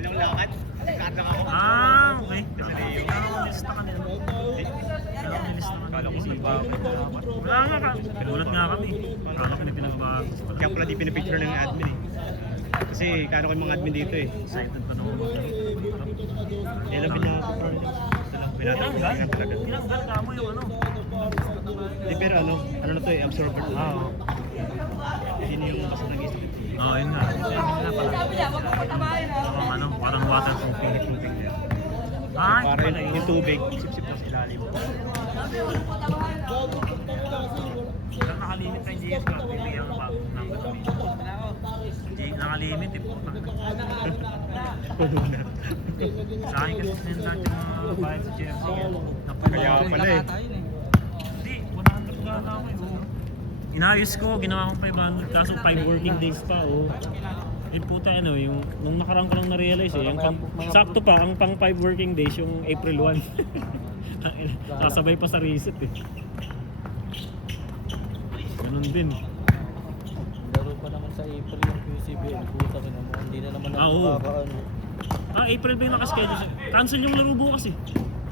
Ganong lakad. Kada ka ako. Okay. Nilista ka nila. Nilista ka nila. Wala nga ka. Pinulat nga kami. Kala ko may pinagbago. Kaya pala di pinipicture ng admin eh. Kasi kano ko yung mga admin dito eh. Excited pa naman. Ilang pinapicture nila. Pinatanggal talaga. Tinanggal ka mo yung ano. Di pero ano na to eh, absorber to. Oo. Yun yung basta nag-isip. Oo, yun nga. Parang waterproofing. Para yung tubig, sip-sip lang sa ilalim. Kaya nakalimit tayo GS ka. Bibigyan ka pa. Nakalimit eh. Sa akin kasi sinendan yung mga bayad sa Chelsea. Kaya pala eh. Hindi, 100 na ako eh. Inayos ko, ginawa kong 500 kaso 5 working days pa oh. Eh puta ano, yung nung nakaraan ko lang na-realize eh, yung sakto pa, ang pang 5 working days yung April 1. Kasabay pa sa reset eh. Ganun din. Laro pa naman sa April yung QCBL, puta ka naman, hindi na naman nakakaano. April ba yung nakaschedule? Cancel yung laro bukas eh.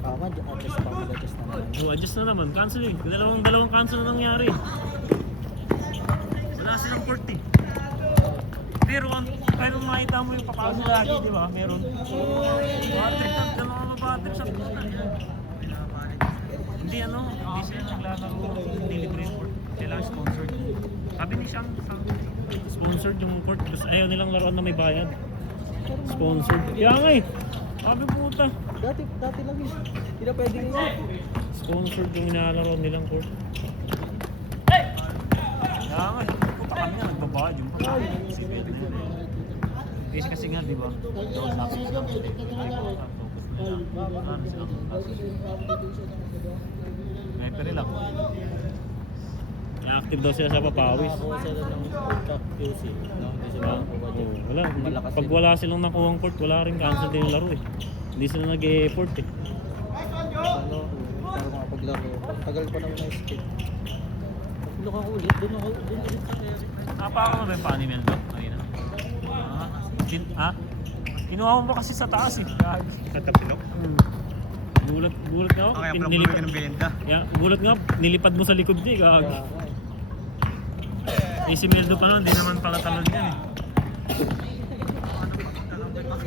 Tama, adjust pa, adjust na naman. Adjust na naman, cancel eh. Dalawang cancel na nangyari. Wala silang court eh. Pero makita mo yung papasok lagi, di ba? Meron. Patrick, gano'n ka Patrick sa pusta. Hindi sila naglalaro. Hindi libre yung court. Kailangan sponsored. Sabi ni Shang, sponsored yung court. Kasi ayaw nilang laruan na may bayad. Sponsored. Kaya nga eh. Sabi puta. Dati lang eh. Hindi na pwede ngayon. Sponsored yung inalaroan nilang court. Kaya nga eh. Puta kami nga, nagbabayad yung CBL na yun. Kasi nga, di ba? Doon natin sila. May pera lang. Active daw sila sa papawis. Nakakuha sila ng QC. No? Hindi sila nakakuha. Wala. Malakas Pag wala silang nakuhang court, wala rin cancel din yung laro eh. Hindi sila nag-e-effort eh. Ano, para makapaglaro. Tagal pa naman na skate. Pagpulok ako ulit, doon ulit sa Eric. Napaka mo ba yung pa-animal doon? Kinuha mo ba kasi sa taas eh? Katapilok. Gulat nga ako. Okay, pala ka ng benda. Gulat nga, nilipad mo sa likod niya eh. Gagi. Si Mildo pa nun, di naman pala talon niya eh.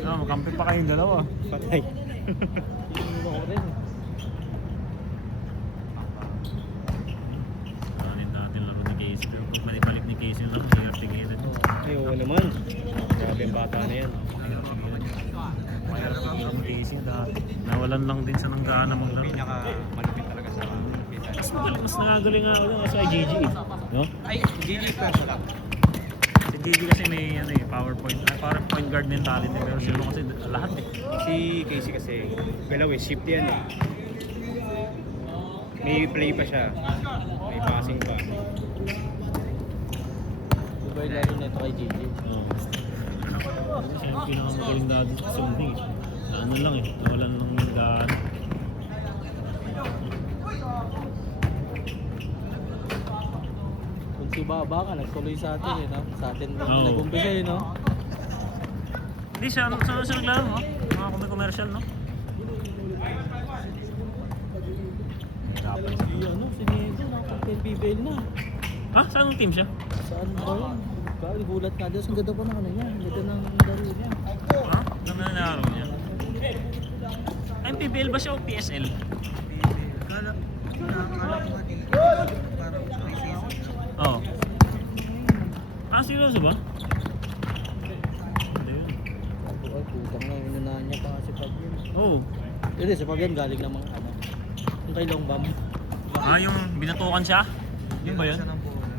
Makampi pa kayong dalawa. Patay. Pinulo ko rin. Kanin natin laro ni Casey. Pero pag malibalik ni Casey lang, tingin-tingin. Ay, oo naman. Grabe yung bata na yan. Nawalan lang din siya ng gana maglaro. Pinaka-malupit talaga sa Mas nagagaling nga ako lang sa GG eh. No? Ay, GG person lang. Si GG kasi may PowerPoint guard mentality pero siya kasi lahat eh. Si Casey kasi, galaw eh, shift yan eh. May play pa siya. May passing pa. Diba yung laro nito kay Gigi? Siya yung pinakamagaling dati sa sunding eh. Na ano lang eh, nawalan lang ng gana. Kung si Baba ka, nagtuloy sa atin eh, no? Sa atin Oo. nag-umpisa eh, no? Hindi siya, saan siya naglaro no? Mga commercial no? Ano, si Neto, nakapag-PBL na. Ha? Saan ang team siya? Saan ba yun? Bakit gulat ka doon? Ang ganda pa ng ano niya, ang ganda ng laro niya. Ha? Ganda na nalaro niya. MPBL ba siya o PSL? Kala ko dito, parang pre-season. Oo. Seryoso ba? Ay, putang na, inunahan niya pa si Fabian. Oo. Hindi, si Fabian galing namang ano. Yung kay Longbam. Yung binatukan siya? Yun ba yun? Siya ng bola.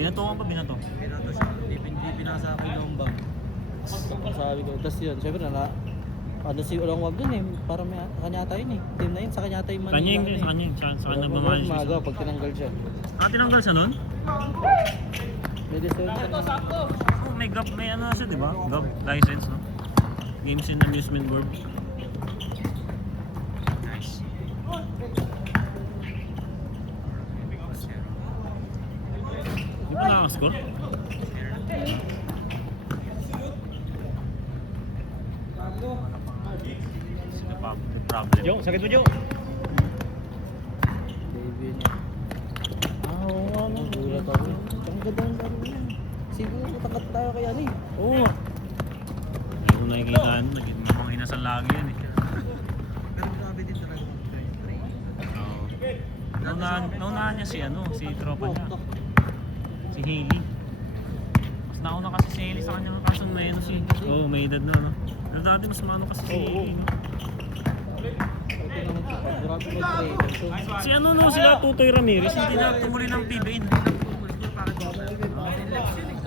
Binatukan pa binato? Binato siya. Hindi pinasa kay Longbam. Sabi ko, tapos yun, syempre ano si Longbam dun eh, para may kanya tayo yun eh. Team na yun, sa kanya tayo Manila. Kanya yung sa kanya. Sa kanya mamahal siya. Umaga pag tinanggal siya. Tinanggal siya nun? May deserve siya. Oh, may ano siya, di ba? GAB license, no? Games and Amusement Board. Nice. Di ba nakaka-score? Jo, sakit mo Jo. Baby niya. Oo nga, no. Nagulat ako. Ang ganda ng laro niya. Siguro takat tayo kay ano eh. Oo. Hindi ko nakikita, naging mga inasal lagi yan eh. Pero grabe din talaga mag-train. Oo. Naunahan niya si ano, si tropa niya. Si Hailey. Mas nauna kasi si Hailey sa kanya kaso menos eh. Oo, may edad na no. Pero dati mas maano kasi si Hailey. No? Ito naman ito. Grabe mag-train. So, Si ano no, sila Tutoy Ramirez, hindi na tumuloy ng PBA.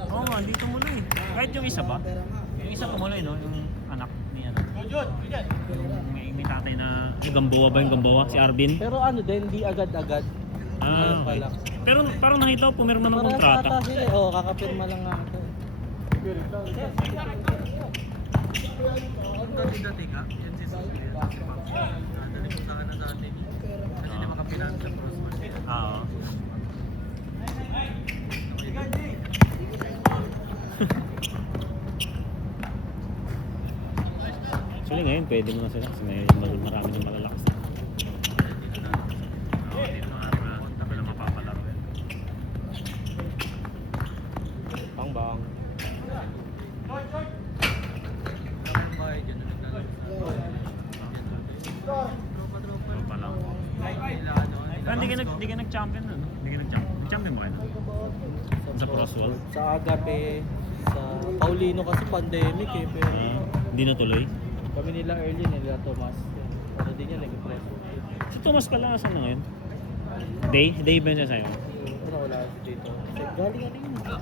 Oo nga, hindi tumuloy. Kahit yung isa ba? Yung isa tumuloy no, yung anak ni ano. Yung may tatay na Gamboa ba yung Gamboa? Si Arvin? pero ano din, di agad-agad. Ah, okay. Pero parang nakita ko pumirma ng kontrata. Parang sila eh. Oo, kakapirma lang nga ito. Ang dati-dati ka, yan si Susi. Dali mo sa kanan dati. Kasi na makapinan sa crossman. Oo. Actually ngayon pwede mo na sila kasi may marami ng malalakas. Oo, hindi na mapapalaro yan. Pangbang. Ang bahay dyan, naglalaro sa... Tropa-tropa. Tropa lang. Nila ano, Pero hindi ka nag-champion na, no? Hindi ka nag-champion. Nag-champion ba kayo? Sa Crosswall? Sa Agape, sa Paulino kasi pandemic eh. Pero Hindi natuloy. kami nila early nila Tomas. Ano din yan, nag-crosswalk. Si Thomas pala saan na ngayon? Day ba siya sa'yo? Ano wala si dito. Kasi galing ano yun.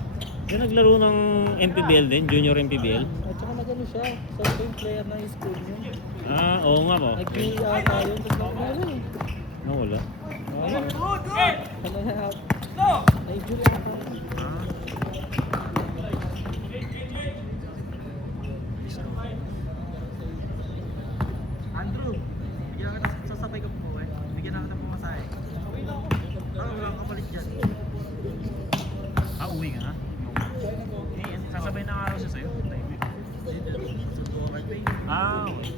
Yung naglaro ng MPBL din, junior MPBL. At saka nagano siya, sa yung player ng school niya. Ah, oo nga ba? Nag-PE ata yun, tapos nakawala eh. Nawala. Ano na, na-injury ata yun. Andrew, bigyan ka sasabay ka po eh. Bigyan na kita po masahe. Wala kang kapalit dyan. Ah, uwi ka na? Eh, sasabay na araw siya sa'yo. Ah, okay.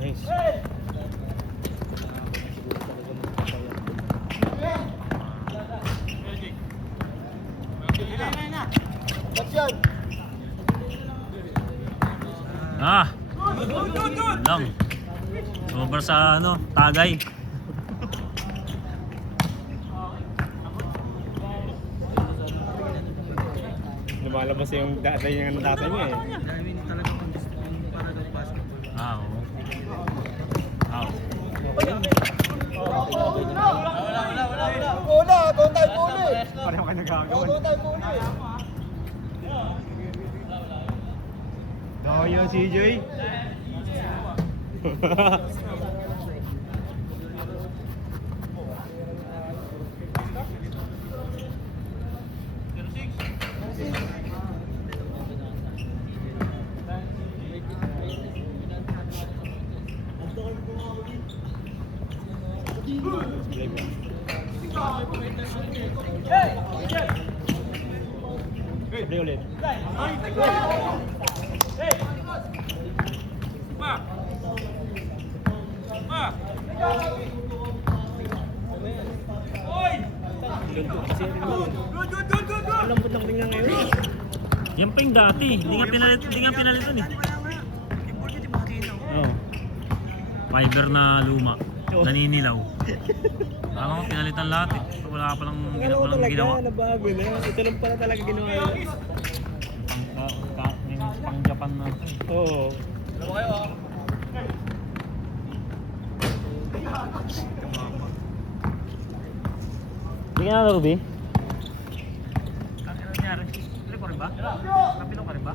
Nice. Ah! Lang. Sobra sa ano, tagay. Lumalabas yung data yung data niya eh. Dahil hindi talaga kung gusto kong para ng basketball. Ah, oo. Ah, Pareho ka nagkakawan. Doyo CJ. Play ulit. Ang lambot lang tingnan ngayon. yan pa yung dati. Hindi nga pinalitan eh. Yung ball niya di makakinaw. Oo. Fiber na luma. Naninilaw. Akala ko pinalitan lahat eh. Wala ka palang ginawa. nabago na. Ito lang pala talaga ginawa. Pang Japan na. Oo. Hindi ka na Ruby? Ano nangyari? Pili ko rin ba? Napilo ka rin ba?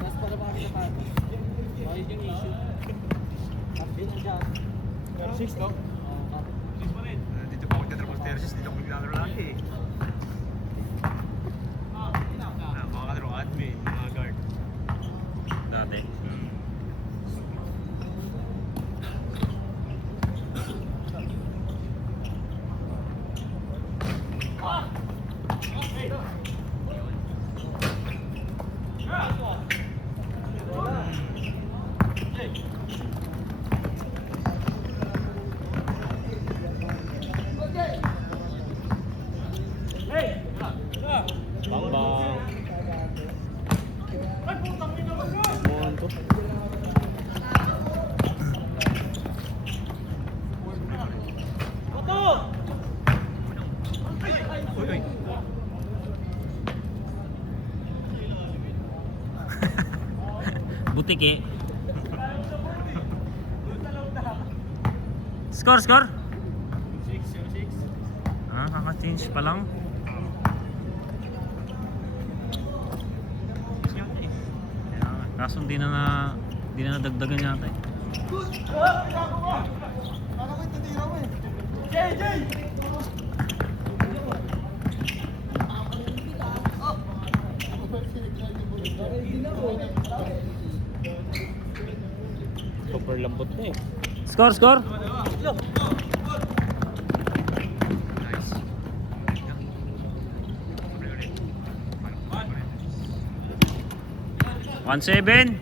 Mas para makakita pa. Ayun yung issue. Kapit na dyan. 6 no? Dito pa ako nagtatrabaho sa terraces, dito ako naglalaro lagi eh. Mga kalaro admin, mga guard. Dati. Uy, uy. Butik eh. Score, score? 6-6. Ah, kaka-change pa lang. Kaso di na nadagdagan yata eh. Super lambot na eh. Score, score? Nice. 1-7.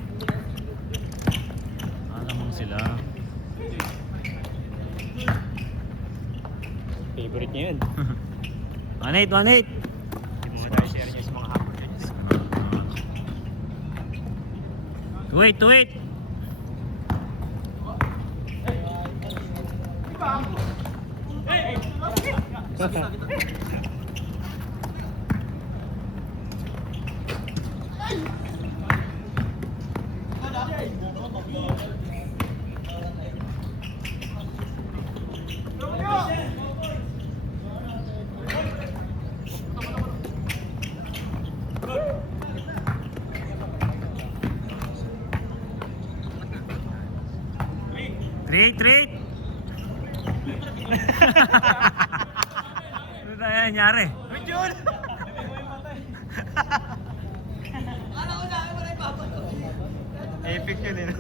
Alamang sila. Favorite niya yun. 1-8, 1-8. Yung mga dry-share niya sa mga hapon niya. 2-8, 2-8. Treat! Ano na yan nangyari? Jun! Epic yun eh.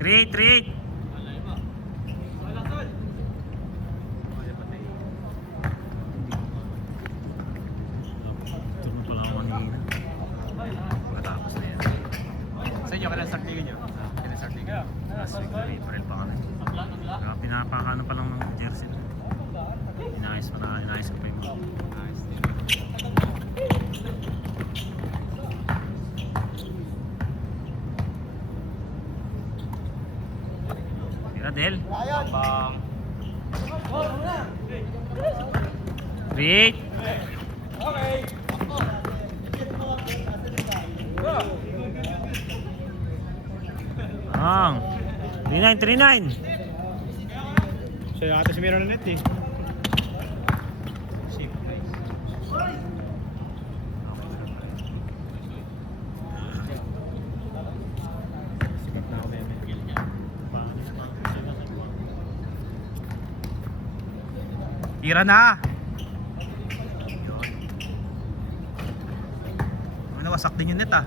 Treat! Turno pala ako kanina. Pagkatapos na yan. Sa inyo, kailan start liga nyo? Kailan start liga? Last week na April pa kami. Kaya pinapakano pa lang ng jersey. Inayos ko pa yung mga. Nice. Tira Del. Bang. Treat! Ang 39. Siya ata si Miro na net eh. Sikat na ako meme. Tira na! Nawasak din yung net ah.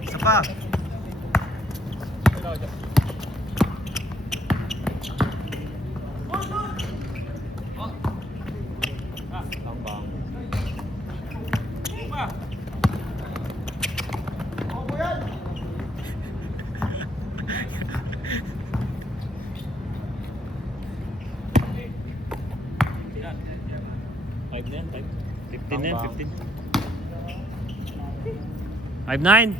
Isa pa. Tambang. 5 na yan, 15 na yan, 15. 5-9.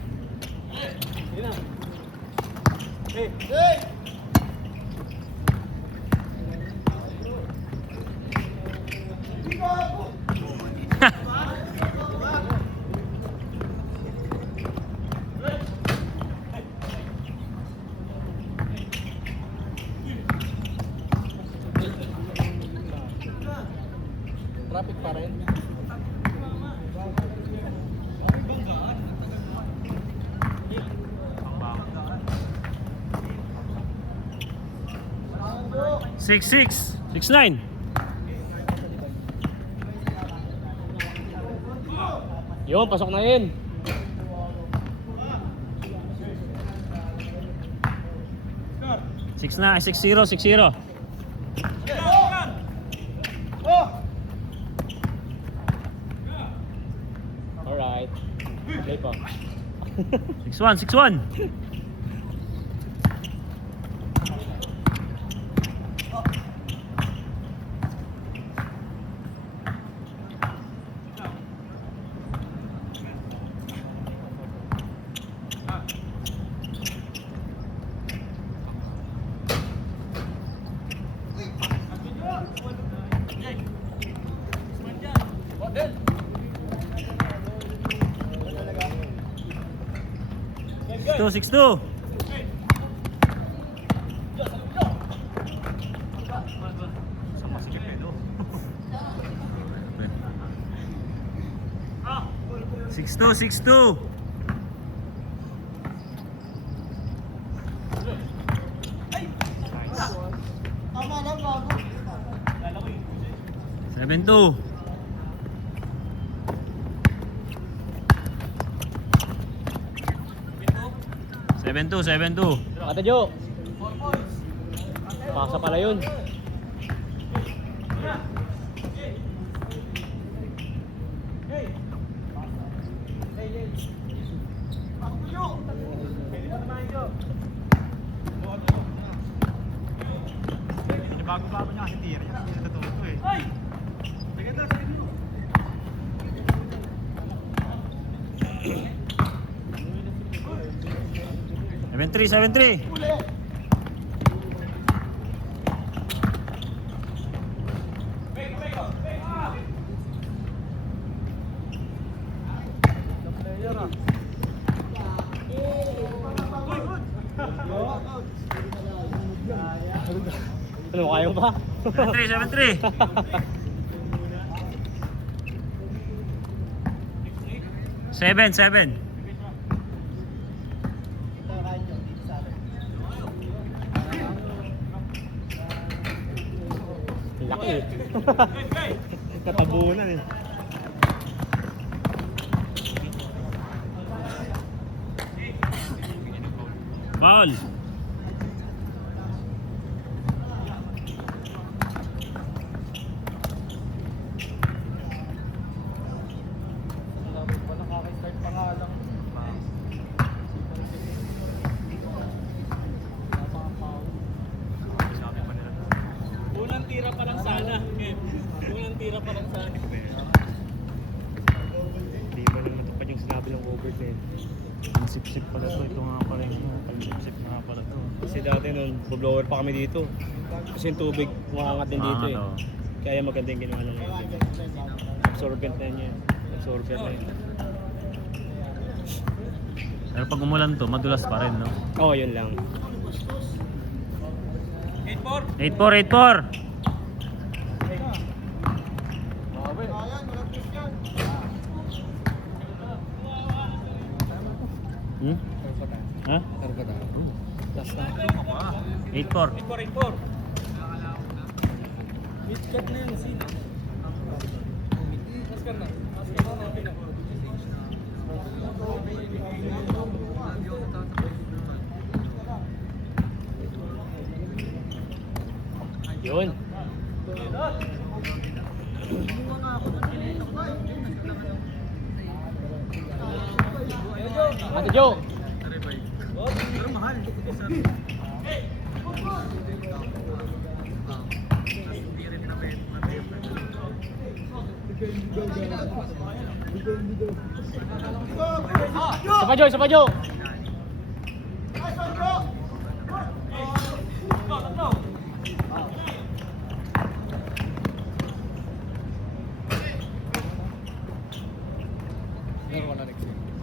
Traffic pa rin. Six, 6-9. Yun, pasok na yun. Six na, 6-0, 6-0. Alright. Play pa. 6-1, 6-1. 6-2. Sama si Kepedo. 6-2. Tama lang, bago. 7-2. 7-2. Ate Jo. Paksa pala yun. Bago-bago niya kasi tira niya. Hindi na totoo ko eh. Maganda, sige mo. Seven three. Ano, kaya ba? 7-3. 7. Laki eh. Katabunan eh. Foul. Nakaka-start pa nga lang. Sabi pa nila. Unang tira pa lang sana. Hindi mo naman matupad yung sinabi ng overtime. Ang sip-sip pala to. Ito nga pala yung pag-sip nga pala to. Kasi dati nun, blower pa kami dito. Kasi yung tubig, umaangat din dito eh. Umaangat, Kaya maganda yung ginawa ng absorbent na niya. Absorber na yun. Pero pag umulan to, madulas pa rin, no? Oo, yun lang. 8-4. Hmm? Ha? Last na. 8-4. Mid-cut na yun, sino? Oscar na. Yun. Ate Jo. Pero mahal. Hindi rin na Isa pa Jo.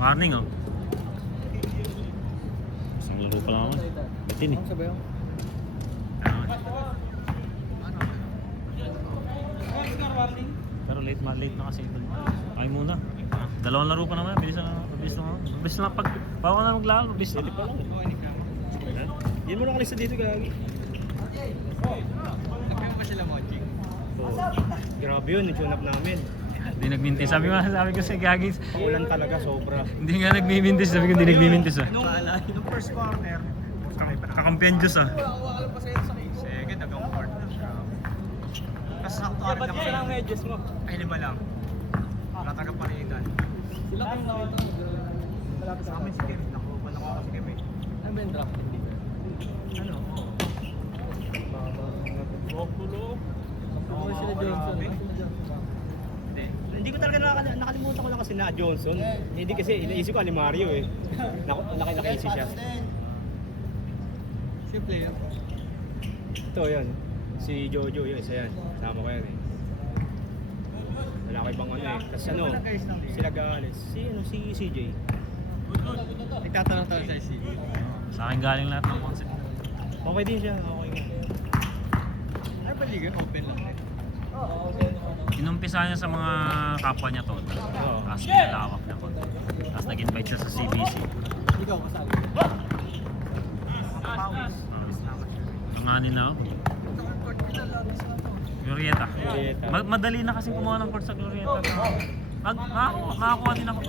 Warning, oh. Isang laro pa lang ako. Bitin, eh. Sabayaw. Pero late na kasi. Ay muna. Dalawang laro pa naman. Bilis na pag bago ka na maglaro. Bilis na. Pa lang. Yan mo na kalista dito, gagi. Nakaya pa sila watching. Oo. Grabe yun, yung up namin. Hindi nagmintis. Sabi ko sa gagis. Paulan talaga, sobra. Hindi nga nagmimintis. Sabi ko hindi nagmimintis, ah. Nung first corner, Kakampiyan Diyos, ah. second, hanggang fourth. Tapos sakto ka rin naman. Ba't medyas mo? Ay, 5 lang. Wala taga palitan. Sila kayong nakita. Malapit sa amin si Kim. Nakuha lang ako si Kim eh. Ano ba yung draft? Ano? Bokulo. Ano sila Johnson? Hindi ko talaga nakalimutan ko lang kasi na Johnson. Hindi kasi inaisip ko Alimario eh. Nakilaki siya. Si player. Ito yun. Si Jojo yun, isa yan. Sama ko yan eh. Wala ko ibang ano eh. Tapos ano, sila Gales. Si CJ. Nagtatanong tayo sa IC. Sa akin galing lahat ng concept. Okay din siya, okay nga. Ano ba liga? Open lang eh. Inumpisa niya sa mga kapwa niya to. Oo. Tapos pinalawak na ko. Tapos nag-invite siya sa CBC. Ikaw, kasali. Pawis. Tunganin na ako. Glorieta. Glorieta. Madali na kasi kumuha ng court sa Glorieta. Makakuha din ako.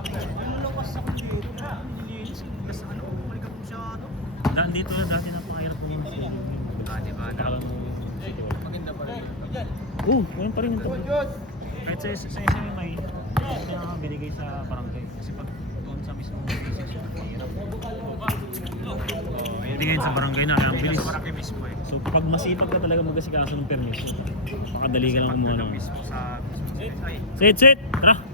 Ano lakas ako dito? Nilinis. Tapos ano, bumalik ako siya ano. Dito na dati na po kahirap kumuha sa Diba? Maganda pa rin. Ngayon pa rin ito. Kahit sa SMMI, kaya nga binigay sa barangay. Kasi pag doon sa mismong decision, mahirap. Binigay sa barangay na, kaya ang bilis. Sa barangay mismo eh. So kapag masipag ka talaga mag-asikaso ng permis, makadali ka lang kumuha ng... Mismo sa... Ay, Sit! Tara!